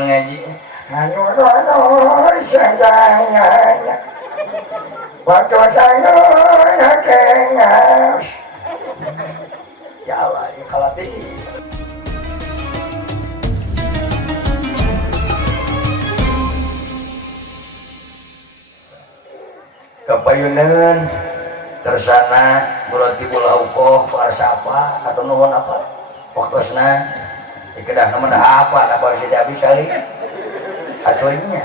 tukang ngaji anu sayangnya waktu saya kengas ya Allah ya kalau kapayunan tersana muratibul auqoh farsapa atau nuhun apa fokusna dikedah nama apa apa sih habis kali atunya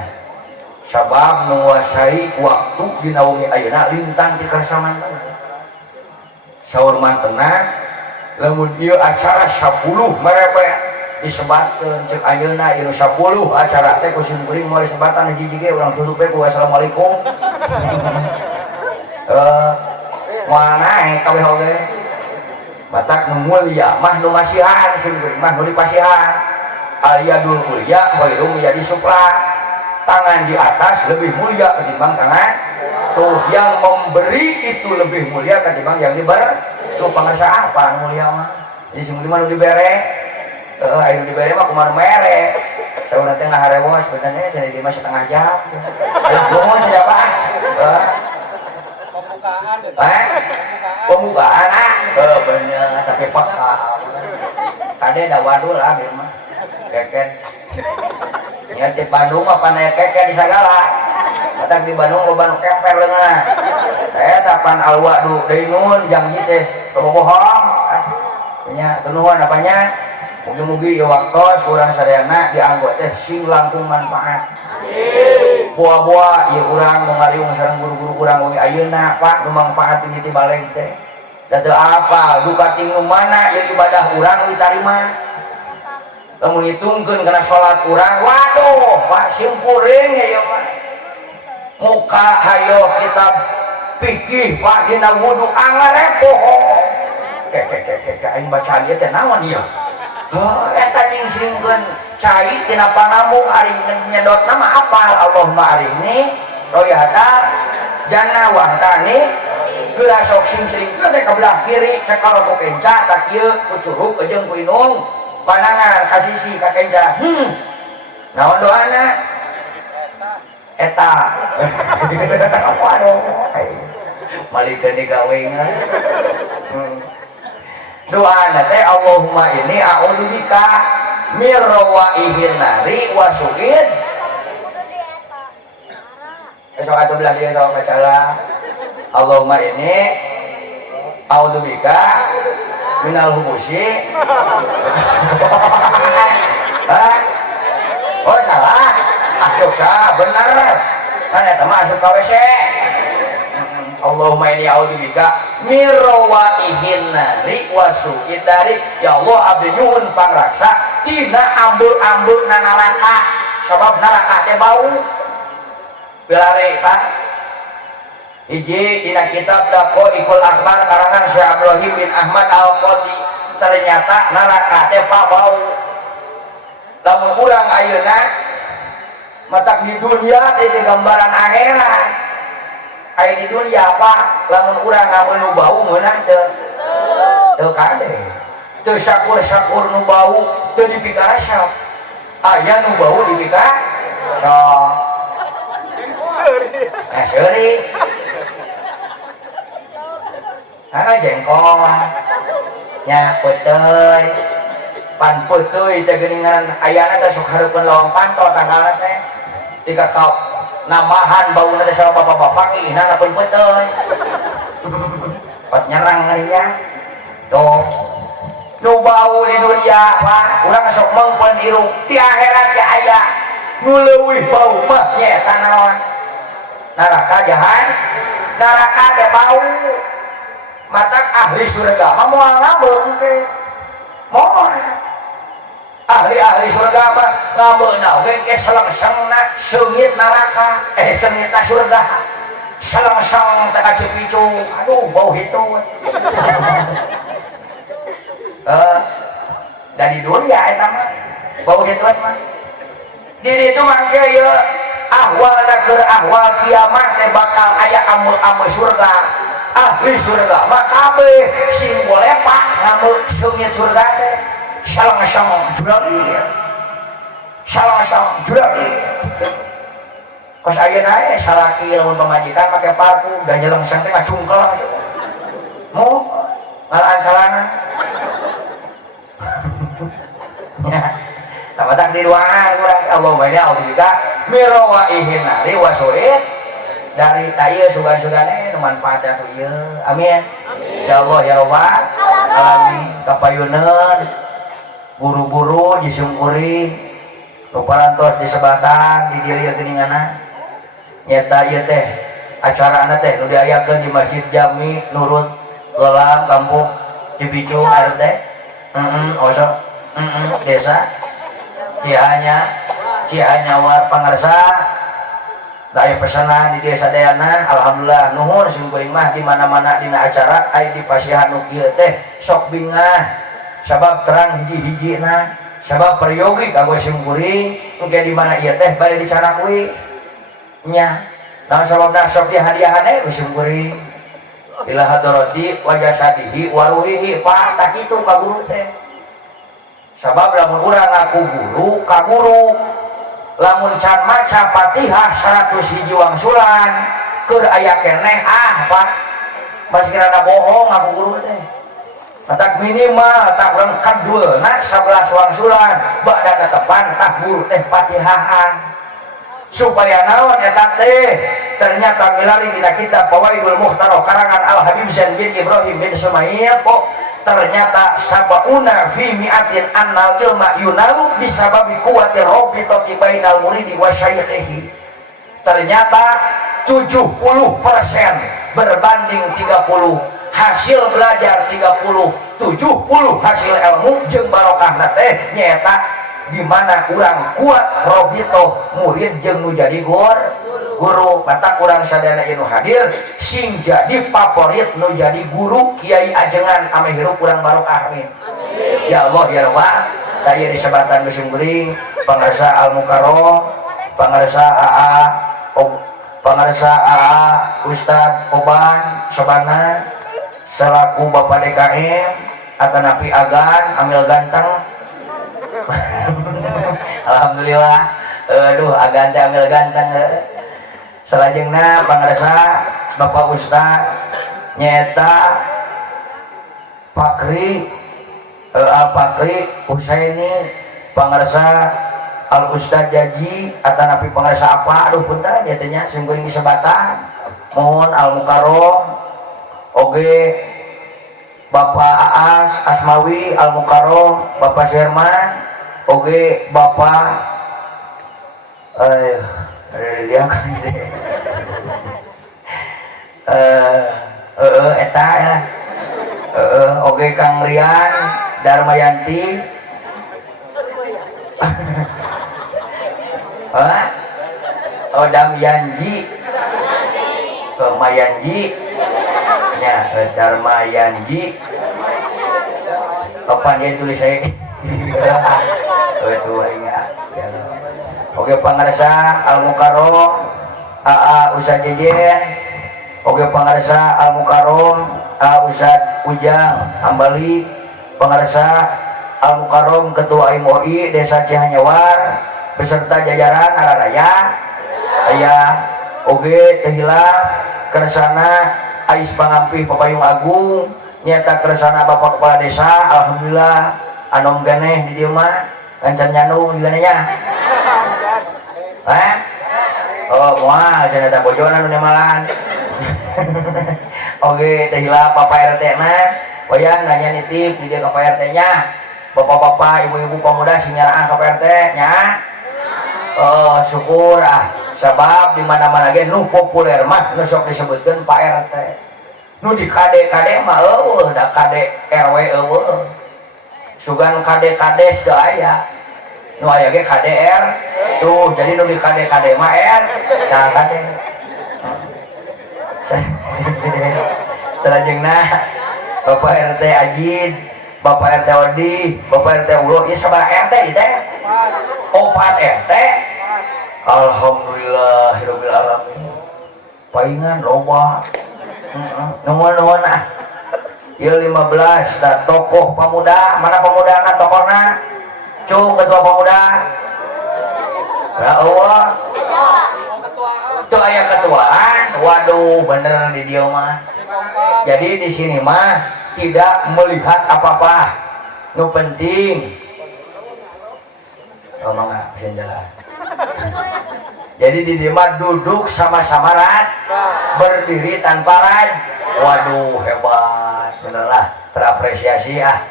sabab menguasai waktu dinaungi ayeuna lintang di karsaman saur mantena lamun ieu acara 10 merepek disebatkeun ceuk ayeuna ieu 10 acara teh kusim kuring moal disebatan hiji ge urang tutup we ku assalamualaikum mana kabeh oge batak nu mulia mah nu masihan sim kuring mah nu dipasihan aliyadul mulia khairum yadi supra tangan di atas lebih mulia ketimbang tangan tuh yang memberi itu lebih mulia ketimbang yang diberi tuh pangasa apa mulia mah jadi semua nu dibere ayo dibere mah kumaha mere saurna teh ngaharewo sebenarnya saya di mah setengah jam ayo ngomong siapa pembukaan bener tapi peka tadi ada wadul lah dia mah keket ya di Bandung apa naik keket di segala datang di Bandung lo Bandung keper leungeun saya tapan alwa du deui nun jang teh bohong nya kenuhun apanya mugi-mugi ya waktos urang sadayana dianggo teh sing langkung manfaat buah-buah ya urang mengariung sareng guru-guru urang we ayeuna Pak nu manfaat ini ti baleng teh da teu apa duka ting nu mana ya ibadah urang ditarima lamun hitungkeun kana salat urang waduh Pak simpuring ya mah muka hayo kitab fikih Pak dina wudu angarepoh aing bacaan ieu teh naon ieu eta nyingkeun cai tina panambung ari nyedot nama apal Allahumma arini royata janna wantani geura sok sing-singkeun teh ka belah kiri cekal ku kenca tak kieu ku curug jeung ku inung panangan ka sisi ka kenca naon doana eta waduh malikeun digawengan doana teh Allahumma ini a'udzubika mir rawaihin nari wa su'id sok atuh belah dia sok kacala Allahumma ini a'udzubika minal hubusi oh salah atuh sah bener kan eta mah asup ka WC Allahumma inni a'udzubika mir rawaihin nari wa su'id dari ya Allah abdi nyuhun pangraksa tina ambeu-ambeu na neraka sabab neraka teh bau bilare tah hiji dina kitab Daqaiqul Akhbar karangan Syekh Ibrahim bin Ahmad Al-Qadi ternyata neraka teh bau lamun urang ayeuna matak di dunia teh gambaran akhirat aya di dunia apa lamun urang ngamun nu bau meunang teu kade teu syakur nu bau teu dipikara syok aya nu bau dipikara syok seuri jengkol nya peuteui pan peuteui teh geuningan ayana teh sok hareupeun lawang panto tanggalna teh tika kau namahan bau nanti sama bapak-bapak ini nana pun putih pat nyerang ya tuh nu bau di dunia Pak urang sok mengpon irung di akhirat ya aya nu leuwih bau mah nyata naon neraka jahan neraka teh bau matak ahli surga mah moal ngabeung teh moal ahli-ahli surga mah ngabeuna oge ke selengsengna seungit neraka seungitna surga selengseng teh kacipicu aduh bau hitu dari dunia eta mah bau hitu mah di ditu mangke ieu ahwal keur ahwal kiamat teh bakal aya ameu-ameu surga ahli surga mah kabeh sing bolepak ngameu seungit surga teh selengseng jurali salah jurak pas ayeuna salaki lamun pamajikan make parfum da nyelang teh ngacungkel mau ngalaan salana ya tabatak di doaan urang Allahumma ya Allah mirawaihin nari wasuid dari tayeu sugan-sugane nu manfaatna ku ieu amin ya Allah ya rabbal alamin kapayuneun guru-guru disungkuri parantos disebatan di dieu geuninganna nyata ieu teh acarana teh nu diayakeun di Masjid Jami Nurut Gelam Kampung Cibicung RT osok desa Cianyawar Pangarsa daya pesanan di desa Dayana alhamdulillah nuhun sing kuring mah di mana-mana dina acara aya di pasihan nu kieu teh sok bingah sabab terang hiji-hijina sabab peryogi kanggo sim kuring engke di mana ieu teh bade dicanakui nya naon sababna sok dihadiahane ku sim kuring ila hadarati wa jasadihi wa ruhihi pak tak kitu ka guru teh sabab lamun urang ngaku guru ka guru lamun can maca Fatihah 100 hiji wangsulan keur aya keneh pak masih kira bohong aku guru teh matak minimal tak urang kadulna 11 wangsulan bada tetepan tah guru teh Fatihahan supaya naon eta teh ternyata milari dina kitab Fawaidul Muhtaroh karangan Al Habib Zain bin Ibrahim bin Sumayyah kok ternyata sabauna fi mi'atin annal ilma yunalu bisababi quwwati rabbitati bainal muridi wa syaikhihi ternyata 70% berbanding 30 hasil belajar 30 70 hasil ilmu jeung barokahna teh nyaeta di mana kurang kuat rabbito murid jeung nu jadi guru mata kurang sadana inu hadir sing jadi favorit nu jadi guru kiai ajengan ame hirup kurang barokah amin ya Allah ya Rabbah daya disebatan musim gering pangarsa Al Mukarrom pangarsa AA Ustad Oban Sobana selaku Bapak DKM atanapi agan amil ganteng alhamdulillah aduh agan teh amil ganteng salajengna pangarsa Bapak Ustad nyata Fakri Al Fakri Husaini pangarsa Al Ustad Jaji atanapi pangarsa apa aduh punten nyatanya singkuring disebatan mohon Al Mukarrom oge Bapak Aas Asmawi Al Mukarrom Bapak Sherman oge Bapak dia kan eta ya oge Kang Rian Darmayanti oh Damyanji Mayanji nya Darmayanji kapan dia tulis saya itu ingat oke pangarsa Al Mukarrom AA Ustad Jejen oke pangarsa Al Mukarrom AA Ustad Ujang Hambali pangarsa Al Mukarrom Ketua MUI Desa Cihanyawar beserta jajaran araraya aya oge tehilaf kersana Ais Pangampih Papayung Agung nyata kersana Bapak Kepala Desa alhamdulillah anom ganeh di dieu mah kancan nyandung juga nya oh moal cenah ta bojonan nu nemalan oge teh hilap Bapak RT na wayah nanya nitip di dieu ka Pak RT nya bapak-bapak ibu-ibu pemuda sing nyaraan ka Pak RT nya oh syukur sabab di mana-mana ge nu populer mah nu sok disebutkeun Pak RT nu di kade-kade mah eueuh da kade RW eueuh sugan kade-kades teu aya nu aya ge KDR tuh jadi nu di kade-kade mah R tah kade salajengna Bapak RT Ajid Bapak RT Wadi Bapak RT Ulo ieu sabaraha RT ieu teh 4 RT alhamdulillahirabbil alamin paingan loba nuhun ieu 15 da tokoh pemuda mana pemudana tokohna cung ketua pemuda Ya Allah. Itu aya ketuaan. Waduh, bener di dia mah. Jadi di sini mah tidak melihat apa-apa. Nu penting. Ngomong bisa jalan. Jadi di dia mah duduk sama-sama rad, berdiri tanpa rad. Waduh, hebat. Benerlah, terapresiasi ya.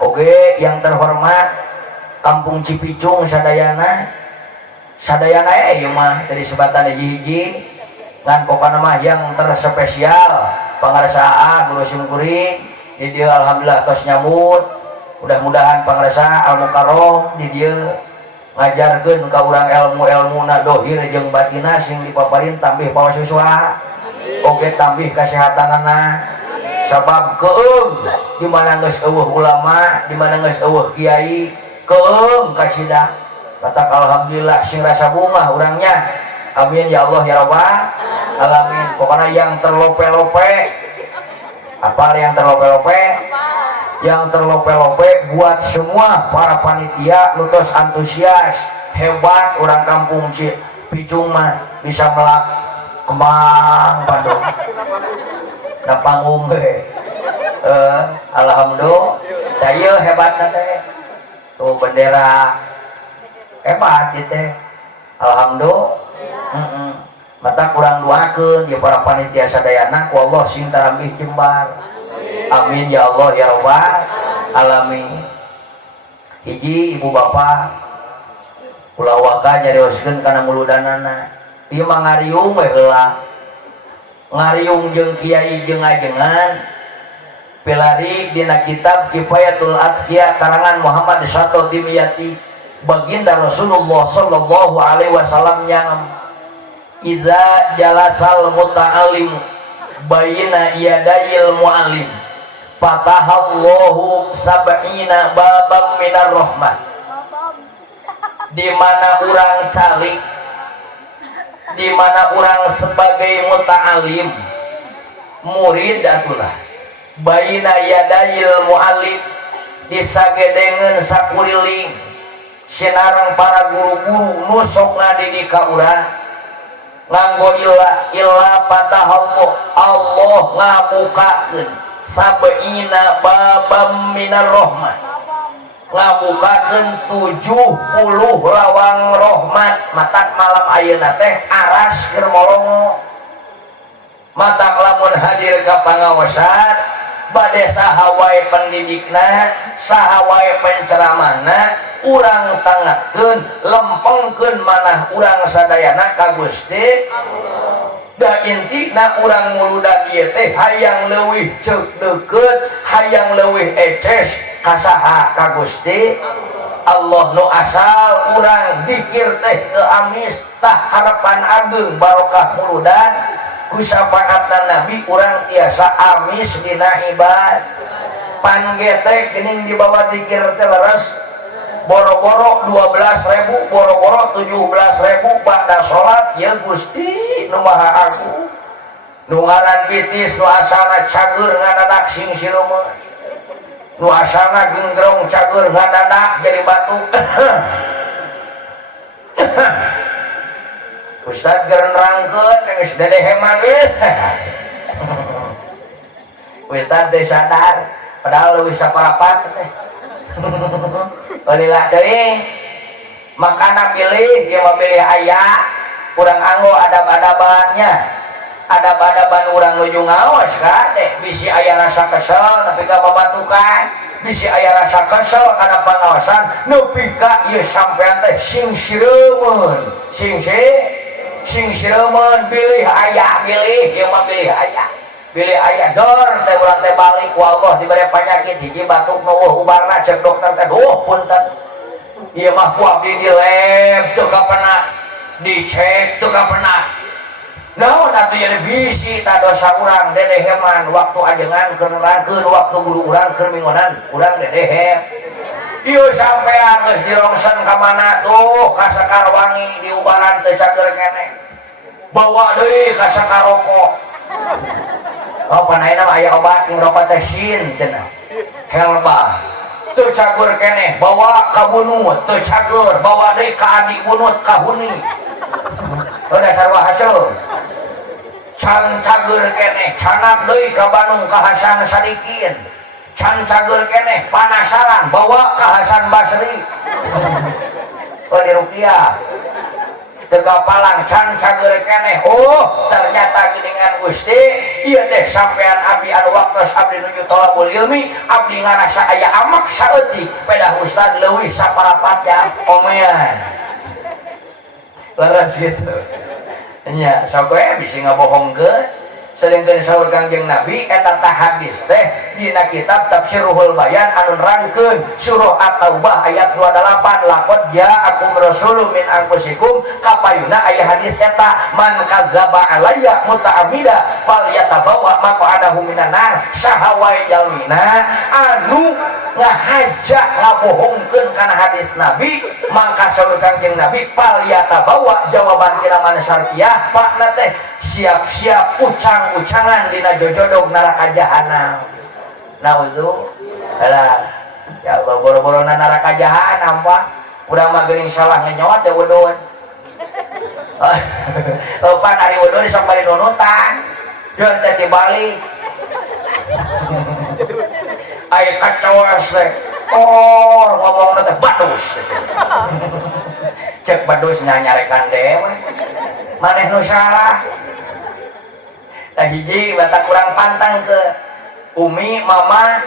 Oke, yang terhormat Kampung Cipicung sadayana ieu mah dari sebatan hiji-hiji ngan pokona mah yang terspesial pangarsa Guru Simkuring di dieu alhamdulillah tos nyambut. Mudah-mudahan pangarsa Al Mukarrom di dieu ngajarkeun ka urang ilmu-ilmuna dohir jeung batina sing dipaparin tambih pawasiswa oge tambih kasehatanana sabab keung di mana geus eueuh ulama, di mana geus eueuh kiai, keung kacida. Kata alhamdulillah sing rasa bunga urangnya. Amin ya Allah ya Rabbal alamin. Pokoknya yang terlope-lope. Apa yang terlope-lope? Yang terlope-lope buat semua para panitia lutos antusias. Hebat orang kampung Cipicung mah bisa melak kembang Bandung. Na panggung alhamdulillah saya hebat teh tuh bendera hebat gitu alhamdulillah mata kurang doakeun ya para panitia sadayana ku Allah sing tarambih jembar amin ya Allah ya Rabbal alamin. Hiji ibu bapak kulawaka nyarioskeun kana muludanana ieu mah ngariung we heula ngariung jeung kiai jeung ajengan pilari dina kitab Kifayatul Atqiya karangan Muhammad Syato Dimyati baginda Rasulullah sallallahu alaihi wasallam yang idza jalasal muta'allim baina yadayil muallim fatahallahu sab'ina babam minar rahmah. Di mana urang calik, di mana orang sebagai muta'alim murid atulah baina yadayil mu'allim disagedengen sakuriling sinarang para guru-guru nusok ngadidik ka urang nganggo illa fatahallahu Allah ngabukakeun sab'ina babam minar rahmah ngabukakeun 70 lawang rahmat matak malam ayeuna teh aras keur molongo matak lamun hadir ka pangaosan bade saha wae pendidikna saha wae penceramahna urang tangakeun lempengkeun manah urang sadayana ka Gusti da intina urang muludan ieu teh hayang leuwih ceuk deukeut hayang leuwih eces kasaha ka Gusti Allah nu asal urang dikir teh teu amis tah harapan ageung barokah muludan ku syafaatan Nabi urang tiasa amis dina ibad pangetek geuning dibawa dikir teh leres boro-boro 12.000 boro-boro 17.000 ba'da salat ya Gusti nu Maha Agung nu ngaran bitis nu asalna cager ngadadak sing sireumeuh nu asalna genggrong cager ngadadak jadi batu Ustad keur nerangkeun geus dedeheman Ustad teh sadar padahal leuwih saparapat teh Balilah teuing makana pilih dia memilih aya urang anggo adab-adabannya adab-adaban urang nuju ngaos kade bisi aya rasa kesel nepi ka babatukan bisi aya rasa kesel kana pangaosan nepi ka ieu sampean teh sing sireumeuh sing sireumeuh pilih aya pilih ieu mah pilih aya pilih ayah dor teh urang teh balik ku Allah dibere panyakit hiji batuk nu ubarna cek dokter teh duh punten ieu mah ku abdi di lab teu kapena dicek teu kapena naon atuh ieu bisi ta dosa urang dedeheman waktu ajengan keur nerangkeun waktu guru urang keur mingonan urang dedehem ieu sampean geus dirongsen ka mana tuh ka Sakarwangi di ubaran teu cager keneh bawa deui ka Sakaroko oh panaina aya obat yang obat teh sin cenah helba teu cager keneh bawa ka bunut teu cager bawa deui ka adik bunut ka huni udah sarua hasil can cager keneh canak deui ka Bandung ka Hasan Sadikin can cager keneh panasaran bawa ka Hasan Basri di Rukiah tergapalan can cager keneh oh ternyata dengan Gusti ieu teh sampean abdi anu waktos abdi nuju thalabul ilmi abdi ngarasa aya amak saeutik pedah ustad leuwih saparapat ya omean laras gitu nya sok we bisi ngabohongkeun selingkeun saur Kangjeng Nabi eta tah hadis teh dina kitab Tafsirul Bayan anu nerangkeun surah At-Taubah ayat 28 laqad ja'akum rasulun min anfusikum kapayuna aya hadis eta man kadzdzaba alayya muta'ammida falyatabawa maq'adahu minan nar saha wae jalmina anu ngahajak ngabohongkeun kana hadis Nabi mangka saur Kangjeng Nabi falyatabawa jawaban kiraman syartiyah pakna teh siap-siap ucang-ucangan dina jojodog neraka jahanam. Nah itu alah ya Allah boro-boro neraka jahanam Pak udah mah geuning salah ngenyot ya udun pan hari udun sok bari nunutan jeung teh tibalik aya kacoas teh ngomongna teh badus cek badus nyarekan dewe maneh nu salah tah hiji bata kurang pantang ke umi mama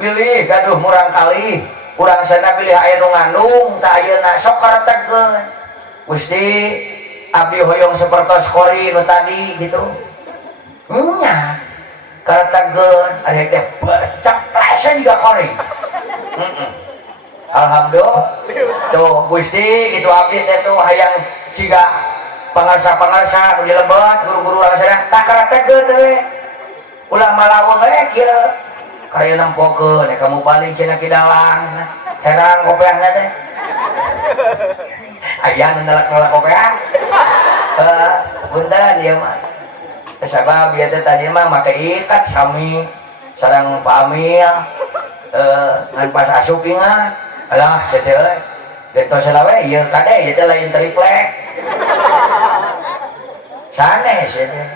bilih gaduh murang kali urang sana bilih aya nu ngandung tah ayeuna sok karetegkeun Gusti abdi hoyong sapertos kori nu tadi gitu nya karetegkeun ari teh berceplese juga kori alhamdulillah tuh Gusti gitu abdi teh tuh hayang siga pangarsa-pangarsa nu dilebet guru-guru urang sadaya tak karatekeun we ulah malaweng we kieu karya nempokeun kamu balik cenah kidalang herang kopeahna teh aya nu nalak-nalak kopeah punten ieu mah sabab ieu teh tadi mah make ikat sami sareng Pak Amil ngan pas asup ingat alah teh euy getos salawe ieu kade ieu teh lain triplek sanes ya teh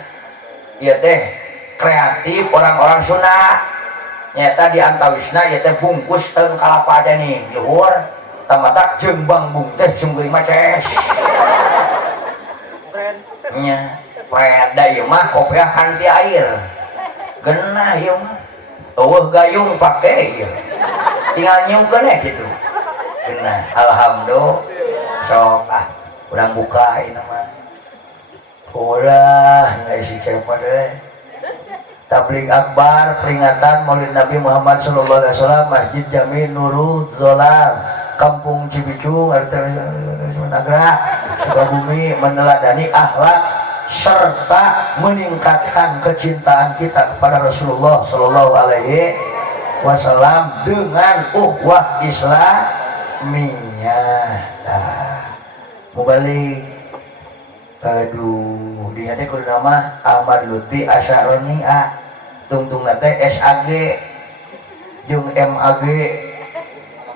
ieu teh kreatif orang-orang Sunda nyata di antawisna ieu teh bungkus teung kalapa teh nih luhur tamatak jeung bangbung teh sunggeui maces nya pred da ieu mah kopiah anti air geunah ieu mah eueuh gayung pake ieu tinggal nyiumkeun we kitu geunah alhamdulillah sok urang buka ieu mah ulah nggak isi cepet deh tabligh akbar peringatan maulid Nabi Muhammad sallallahu alaihi wasallam Masjid Jami Nurul Zolam Kampung Cibicung Nagra Sukabumi meneladani akhlak serta meningkatkan kecintaan kita kepada Rasulullah sallallahu alaihi wasallam dengan ukhuwah Islamiyah mubalik aduh dia teh kudu nama Ahmad Lutfi Asyaroni tungtung nate SAG jeung MAG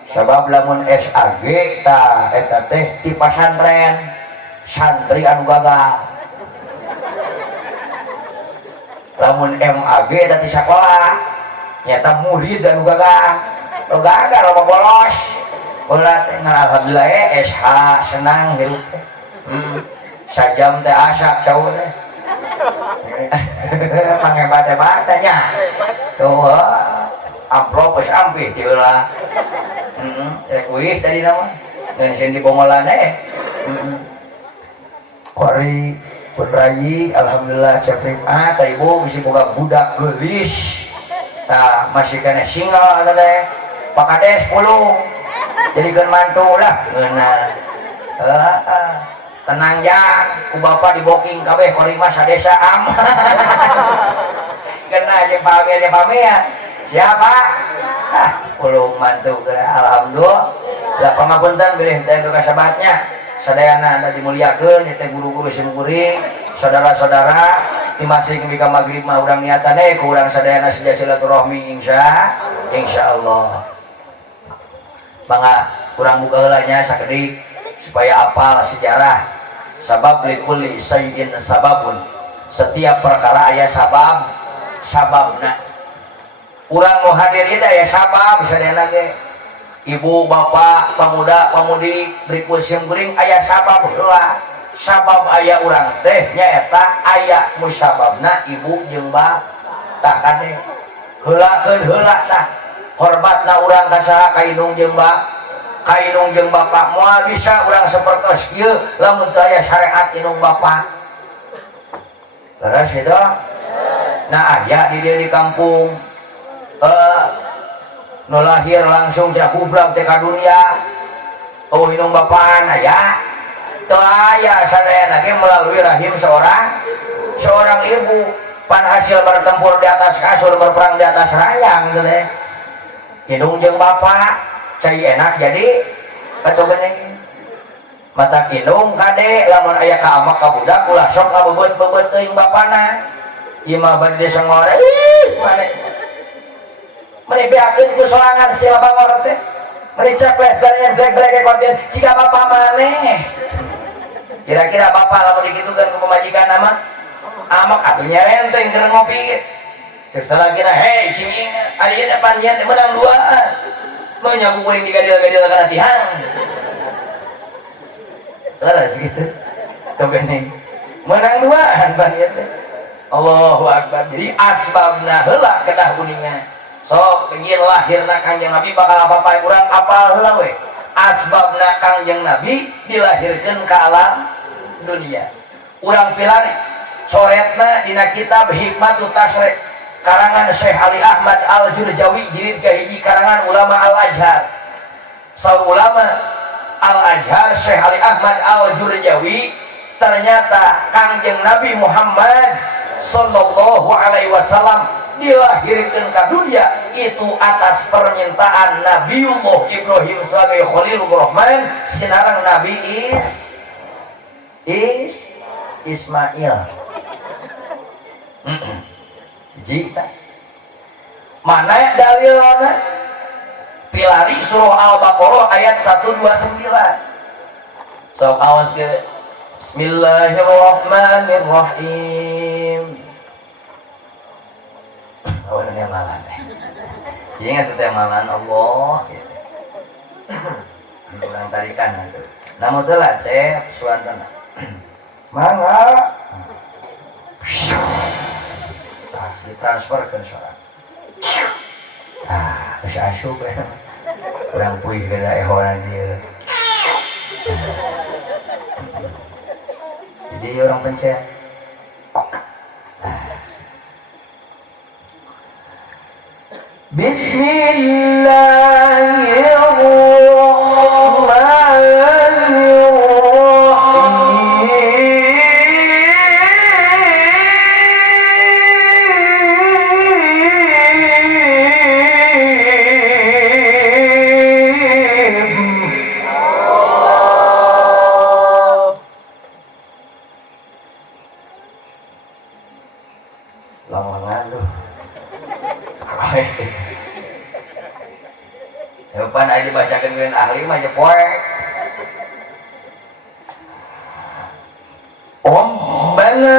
sabab lamun SAG ta eta teh ti pasantren santri anu gagal lamun MAG eta ti sakola nyata murid anu gagal loba bolos ulah teh alhamdulillah SH senang hirup sajam teh asak cowok teh manghebat-hebatnya tuh amplop geus ampih ti heula rek wih tadi nama ngeun sieun dibongolan kori penrayi alhamdulillah ceprip tah ibu bisi boga budak geulis tah masih kena singal teh pakades 10 jadikeun mantu lah ngeunah tenang ya ku bapak di booking kabeh kori mah sadesa aman kena aja pamir ya siapa ulung mantu alhamdulillah lah pangapunten bilih teh kasabatnya sadayana anda dimuliakeun teh guru-guru simkuring saudara-saudara di masih ketika maghrib mah urang niatan ku urang sadayana sedia silaturahmi insyaallah mangga kurang buka heulanya sakedik supaya apal sejarah. Sabab likulli syai'in sababun, setiap perkara aya sababna. Urang mau hadir itu aya sabab sadayana ge. Ibu bapak pemuda pemudi beri kusim kuring aya sabab heula. Sabab aya urang teh nyaeta aya musababna ibu jeung bapak kade heulakeun heula tah hormatna urang ka saha ka indung jeung bapak moal bisa urang sapertos kieu lamun teu aya syariat indung bapak leres itu. Nah aya di dieu di kampung nu lahir langsung tina kublak teh ka dunia oh indung bapaan aya teu aya sadayana ge melalui rahim seorang ibu pan hasil bertempur di atas kasur berperang di atas ranjang gitu teh indung jeung bapak cai enak jadi atuh geuning mata indung kade lamun aya ka amak ka budak ulah sok ngabebeut teuing bapana ieu mah bade disengor meni beakeun ku sorangan sia bangor teh meni ceples galian brek-brek konten jika bapak maneh kira-kira bapak lamun digitukeun ku pamajikan mah amak atuh nyerenteng keur ngopi cek salagina hei cing ari ieu depan ieu teh menang duaan mau nyabu kuring digadil-gadil kana tihang terus gitu tuh geuning menang duaan pan ieu teh Allahu akbar. Jadi asbabna heula kedah kuningan sok ingin lahirna Kangjeng Nabi bakal apa-apa urang apal heula we asbabna Kangjeng Nabi dilahirkeun ka alam dunia urang pilari coretna dina kitab Hikmatut Tasrif karangan Syekh Ali Ahmad Al-Jurjawi jilid kahiji karangan ulama Al-Azhar saur ulama Al-Azhar Syekh Ali Ahmad Al-Jurjawi ternyata Kangjeng Nabi Muhammad sallallahu alaihi wasallam dilahirkan ke dunia itu atas permintaan Nabiullah Ibrahim sebagai Khalilur Rahman sinarang Nabi Ismail jika mana dalilnya pilari surah Al-Baqarah ayat 129 sok awas ke Bismillahirrahmanirrahim awan yang malan ingat itu yang malan Allah gitu ulang tarikan itu namun telah cek suantana mangga ditransfer ke seorang masih asyuk ya kurang puih ke daerah dia jadi orang pencet Depan aja dibacakan dengan ahli mah poe. Rabbana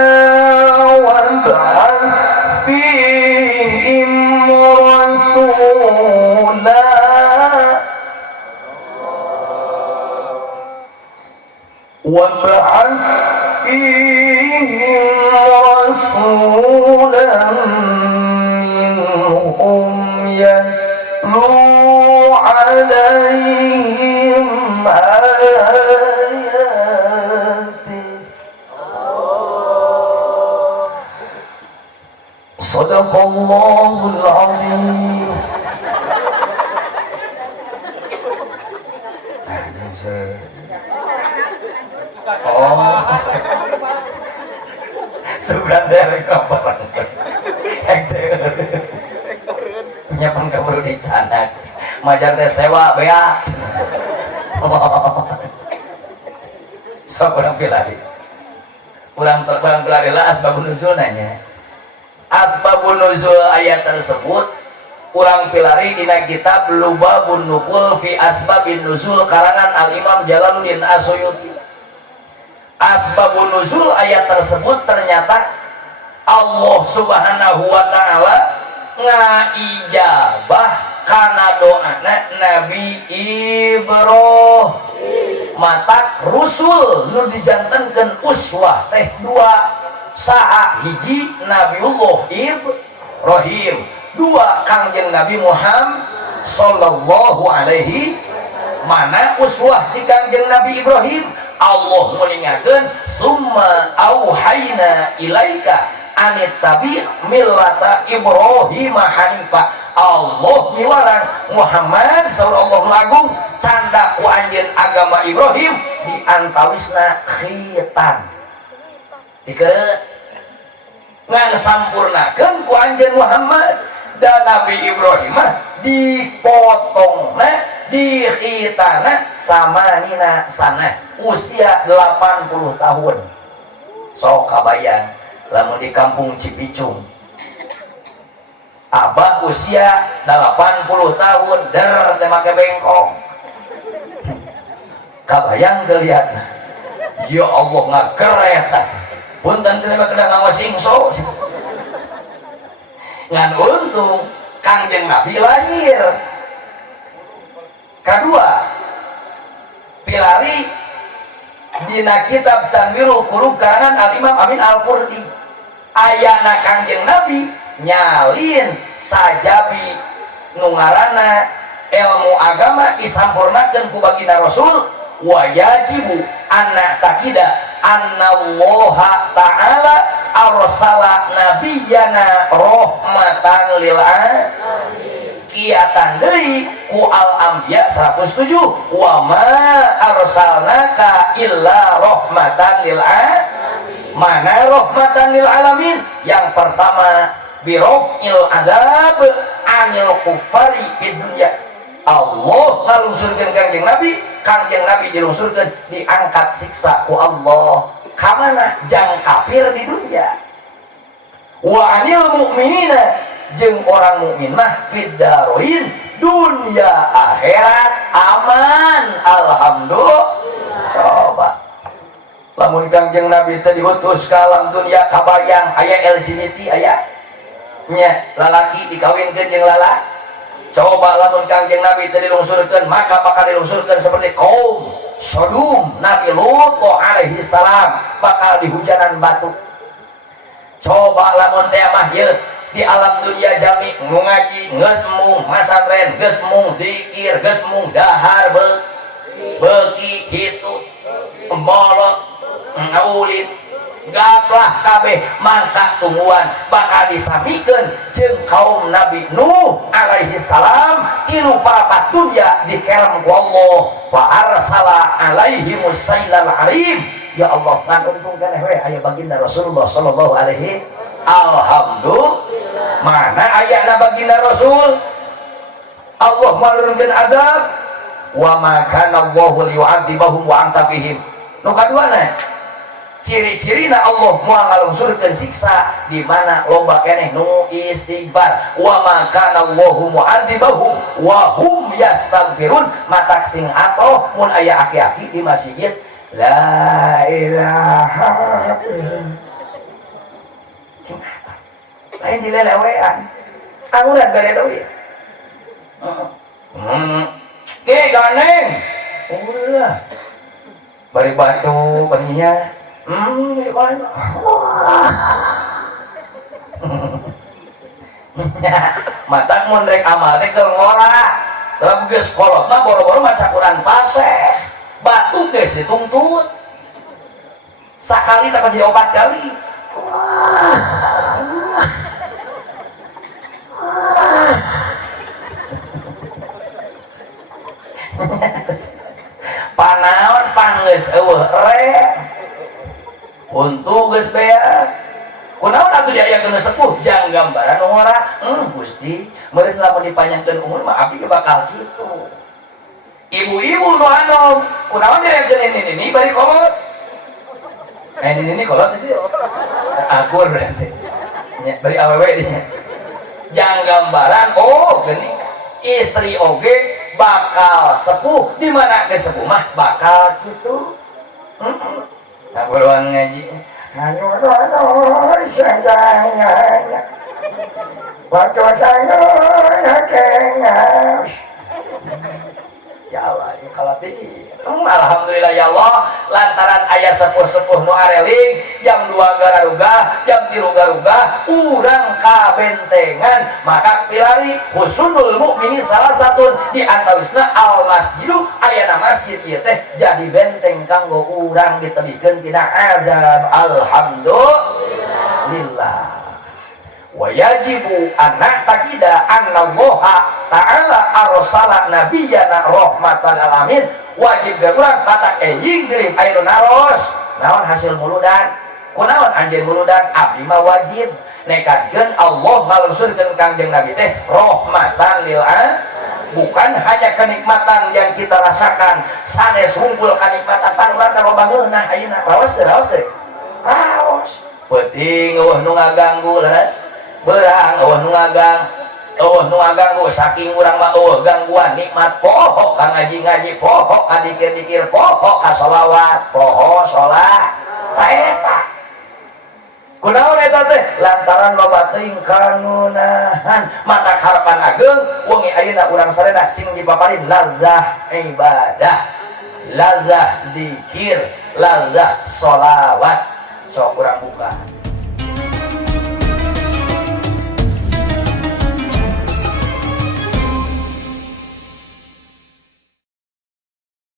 wa ba'ath fihim rasula wa ba'ath fihim rasulan minhum yatlu عليهم آياته صدق الله العظيم. Oh, sudah dari kapan? Nyapan kamu di canak. Majar teh sewa beak sok orang pilari kurang pilari lah asbabun nuzul nanya asbabun nuzul ayat tersebut urang pilari dina kitab Lubabun Nukul fi Asbabin Nuzul karangan Al-Imam Jalaluddin As-Suyuti. Asbabun Nuzul ayat tersebut ternyata Allah Subhanahu wa Ta'ala ngaijabah kana doana Nabi Ibrahim. Matak rusul nu dijantenkeun uswah teh dua, saha hiji Nabiullah Ibrahim, dua Kangjeng Nabi Muhammad sallallahu alaihi mana uswah di Kangjeng Nabi Ibrahim. Allah meningakeun summa auhayna ilaika anittabi millata Ibrahim hanifa. Allah miwarang Muhammad sallallahu agung canda ku anjeun agama Ibrahim di antawisna khitan dikeun ngan sampurnakeun ku anjeun Muhammad dan Nabi Ibrahim mah dipotongna di khitana samanina sana usia 80 tahun. Sok kabayang lamun di kampung Cipicung abah usia 80 tahun der teh make bengkok. Kabayang dilihat ya Allah ngakeret punten cenah mah kedah ngawasingso ngan untung Kangjeng Nabi lahir. Kedua pilari dina kitab Tanwirul Qulub karangan Al-Imam Amin Al-Qurdi ayana Kangjeng Nabi nyalin sajabi nu ngaranna ilmu agama disampurnakeun ku baginda Rasul wa yajibu anna takida annallaha ta'ala arsala nabiyyana rahmatan lil alamin. Kiatan deui ku al-anbiya 107 wa ma arsalnaka illa rahmatan lil alamin. Mana rahmatan lil alamin? Yang pertama birofil adab anil kufari fid dunya. Allah ngalungsurkeun Kangjeng Nabi dilungsurkeun diangkat siksa ku Allah ka mana jang kafir di dunia. Wa anil mukminina jeung orang mukmin mah fid daroin dunia akhirat aman alhamdulillah. Coba lamun Kangjeng Nabi teh diutus ka alam dunia kabayang aya LGBT aya nya lalaki dikawinkeun jeung lalaki. Coba lamun Kangjeng Nabi teh dilungsurkeun maka bakal dilungsurkeun seperti kaum Sodom Nabi Lut alaihi salam bakal dihujanan batu. Coba lamun teh mah ieu di alam dunia jami nu ngaji geus mung masantren geus mung zikir geus mung dahar beuki hitut molot ngaulid gaplah kabeh mangka tungguan bakal disamikeun jeung kaum Nabi Nuh alaihi salam inu parapat dunya dikerem ku Allah wa arsala alaihim sailal arim. Ya Allah ngan untung keneh we aya baginda Rasulullah sallallahu alaihi alhamdulillah. Mana ayana baginda Rasul Allah malurunkeun adab wa ma kana Allahu liyu'adzibahum wa anta fihim. Nu kaduana ciri-cirina Allah moal ngalungsurkeun siksa di mana loba keneh nu istighfar. Wa ma kana Allahu mu'adzibahum wa hum yastaghfirun. Matak sing atoh mun aya aki-aki di masjid la ilaha cing apa lain dilelewean anguran beredo ya ge ganeng ulah bari batu paninya matak mun rek amal teh keur ngora sabab geus kolot mah boro-boro maca Quran paseh batu geus dituntut sakali tak jadi 4 kali. Panaon panggeus eueuh rek untu geus bea kunaon atuh diayakeun sepuh jang gambaran nu ngora Gusti meureun lamun dipanjangkeun umur mah abdi bakal kitu. Ibu-ibu nu anom kunaon diayakeun ini bari kolot ini kolot itu akur berarti bari awewe dinya jang gambaran oh gini istri oge bakal sepuh di mana ke sepuh mah bakal gitu. Nah beruang ngaji anu sayangnya waktu saya kengas ya Allah ini kalau alhamdulillah ya Allah lantaran ayah sepuh-sepuh nu areling jam 2 garuga jam 3 garuga urang kabentengan maka pilari husnul mukmini salah satu di antawisna al masjidu ayana masjid ieu teh jadi benteng kanggo urang ditebikeun tina azab alhamdulillah. Wa yajibu anak takida anna Allah ta'ala arsala nabiyyana rahmatan lil alamin wajib urang mata enjing deui aya naros naon hasil muludan kunaon anjeun muludan abdi mah wajib nekatkeun Allah ngalungsurkeun Kangjeng Nabi teh rahmatan lil alamin bukan hanya kenikmatan yang kita rasakan sanes hungkul kenikmatan pan urang teh loba ngeunah ayeuna raos teh raos penting eueuh nu ngaganggu leres berang nu ngaganggu saking urang mah gangguan nikmat poho ka ngaji-ngaji poho ka dikir-dikir poho ka sholawat poho sholat ta eta kunaon eta teh lantaran loba teuing kanunahan mata harapan ageung wengi ayeuna urang sarena sing dipaparin ladzah ibadah ladzah zikir ladzah sholawat sok urang buka